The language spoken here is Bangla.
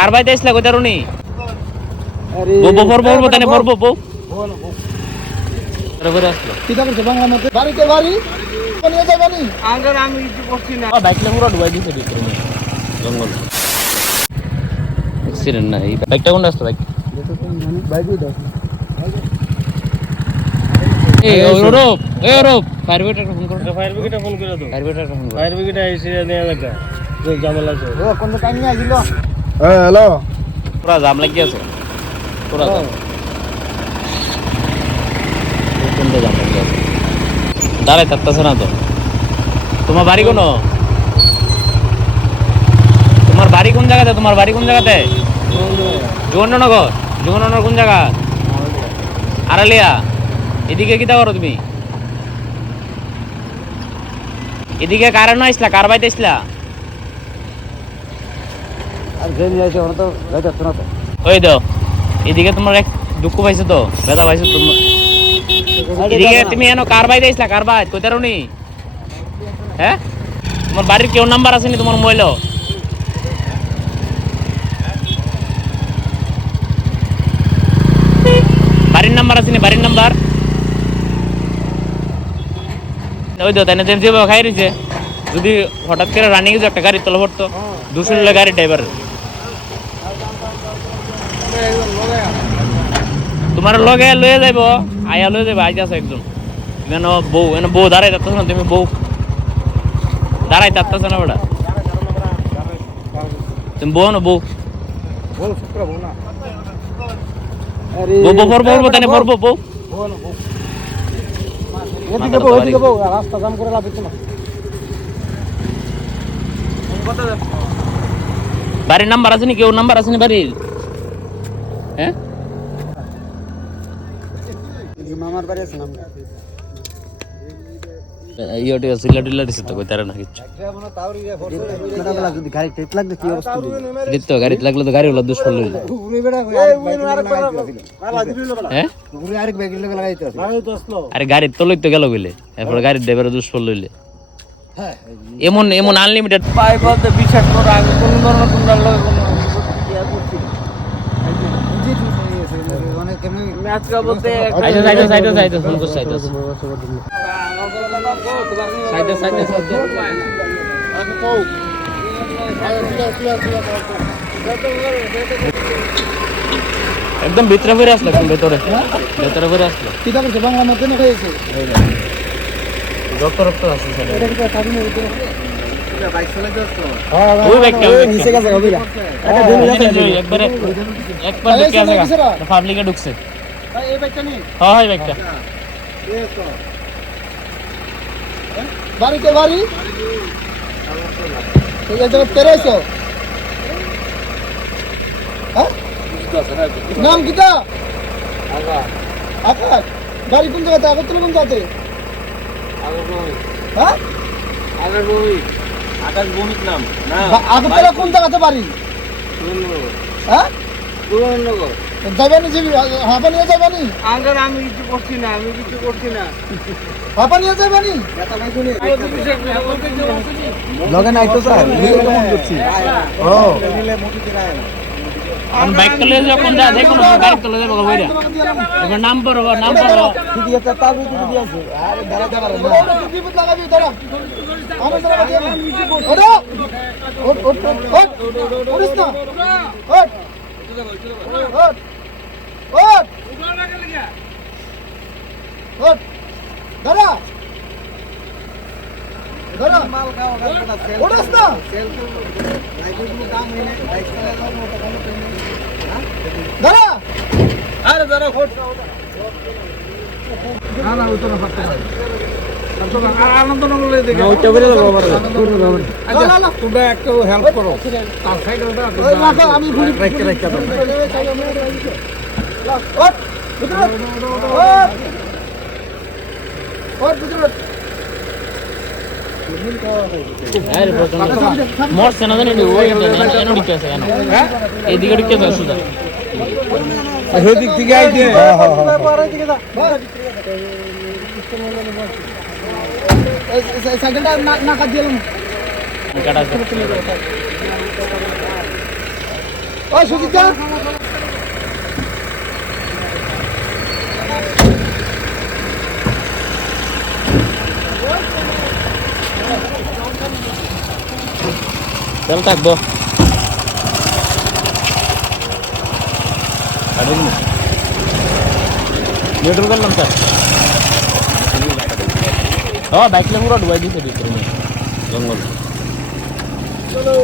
কার বাইতে আসলা কই তারুনি আরে বো বো তানে বো বো করে আসলো কিটা করছে বাংলা মতে বাড়িতে বাড়ি কোন নিয়ে যাবানি আঙ্গার আমি কিছু করছি না বাইক লে পুরো ডুবাই দিছে ভিতরে জঙ্গল অ্যাক্সিডেন্ট না এই বাইকটা কোন রাস্তা বাইক বাইকই দাও এই ওরপ ফায়ার ব্রিগেড ফোন করো ফায়ার ব্রিগেডে ফোন করে দাও ফায়ার ব্রিগেড ফোন করো ফায়ার ব্রিগেডে এসে নিয়ে দেখা যে ঝামেলা আছে ও কোন টাইম নিয়ে আসিল হ্যালো পুরো জাম লাগি আছে পুরো জাম কোন জাম লাগি আছে দাঁড়াই থাকতেছ না তো তোমার বাড়ি কোন জায়গাতে জগন্নাথনগর কোন জায়গা আড়ালিয়া এদিকে কি করো তুমি এদিকে কারণ আইসলা কার বাইতে আইসলা আর যে নিয়ে আসে ওরা তো যাইতে না তো ওই দাও এদিকে তোমার এক দুঃখ পাইছো তো ব্যথা পাইছো তুমি এদিকে তুমি এনো কার বাইতে আইসলা কার বাইত কই তারুনি হ্যাঁ তোমার বাড়ির কেউ নাম্বার আছে নি তোমার মোবাইল বাড়ির নাম্বার আছে নি বাড়ির নাম্বার ওই তো তাই না যেভাবে খাই রয়েছে যদি হঠাৎ করে রানিং একটা গাড়ি তলা পড়তো 200 গাড়ি ড্রাইভার তোমার লগে লয়ে যাইব আয়া লয়ে যাইব আইতাছে একজন কেন বউ দাঁড়াই যাচ্ছ না তুমি বউ দাঁড়াই যাচ্ছ না বেটা তুমি বউ না বউ বল শুক্র বল না বউ তাই না বউ এদিকে বউ রাস্তা জাম করে লাভ হচ্ছে না বাড়ির নাম্বার আছে নি কেউ নাম্বার আছে নি বাড়ির হ্যাঁ মামার বাড়ি আছে নাম ইয়োটি সিলেটিলা দিছে তো কই তারা না কিছু যদি গাড়ি টেট লাগবে কি অবস্থা দিত গাড়ি লাগলে তো গাড়ি হলো দুষ্ফল হইল হ্যাঁ ঘুরে আরেক বাইক লাগাইতে আছে আরে গাড়ির তো লইতে গেল কইলে এরপর গাড়ির ড্রাইভার দুষ্ফল লইলে এমন আনলিমিটেড পাই বলতে বিশ্বাস করো আমি কোন ধরনের কোনটার লগে কোনো ইয়া করছি না অনেক কেমন ম্যাচ কা বলতে সাইডে ফোন করছ সাইডে একদম ভিতরে ফিরে আসলো ভেতরে ফিরে আসলো কিটা করছে বাংলা মতে না খাইছে ডক্টর আছে এটা কি থাকি না ভিতরে বাইক চালাতে আসতো ওই ব্যাগটা নিচে গেছে কবিরা এটা দিন একবার ঢুকে আছে পাবলিকে ঢুকছে এই বাইকটা নি হ্যাঁ ব্যাগটা বাড়িতে বাড়ি ঠিক আছে তেরেছো হ্যাঁ নাম কিটা আকাশ বাড়ি কোন জায়গাতে আগরতলা কোন জায়গাতে হ্যাঁ আকাশ ভৌমিক নাম না আগরতলা কোন জায়গাতে বাড়ি হ্যাঁ সুরেন্দ্রনগর যাবেনি যাবি হাঁপা নিয়ে যাবেনি আঙ্গার আমি কিছু করছি না হাঁপা নিয়ে যাবেনি বিশ্বাস লগে নাই তো স্যার কেমন করছি ও আমি বাইক তলে যখন যা দেখুন গাড়ি তলে যাবো কইরা এখন নাম্বার ঠিকই আছে তার ভিতরে দিয়ে আছে আরে দাঁড়া দাঁড়া না বিপদ লাগাবি দাঁড়া আমি দাঁড়া দিয়ে ওড়ো ওট ওট ওট ওড়িস না ওট ওট ওট ওট দাঁড়া দাঁড়া মাল খাও ওড়িস না দাঁড়া আরে দাঁড়া খোট না না ওইটা না পারতে না আনন্দনগর দেখে ওইটা করে দাও বাবা আচ্ছা তোমরা একটু হেল্প করো তার সাইডে ওই রাখো আমি ঘুরি রেখে দাও ওট ভিতরে ওট ভিতরে আরে মরছে না জানি ওই কেন ঢুকে আছে কেন এইদিকে ঢুকে আছে সুদা সেদিক থেকে আইছে সাইকেলটা না কাট দিলাম কাটা ওই সুচিতা তেল থাকবো নিউট্রাল করলাম স্যার ও বাইক পুরো ডুবাই দিয়েছে ভিতরে জঙ্গল চলো